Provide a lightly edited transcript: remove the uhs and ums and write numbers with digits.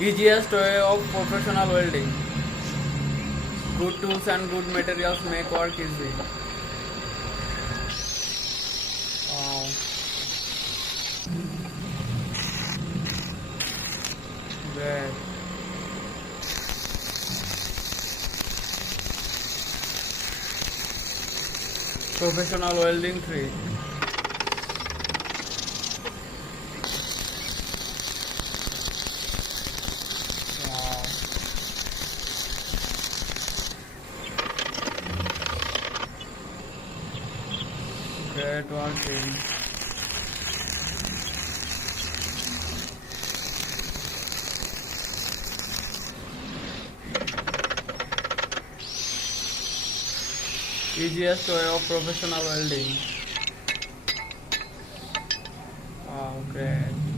Easiest way of professional welding. Good tools and good materials make work easy. Uh, Great. Professional welding trick. Wow. Great working. Easiest way of professional welding. Wow, great.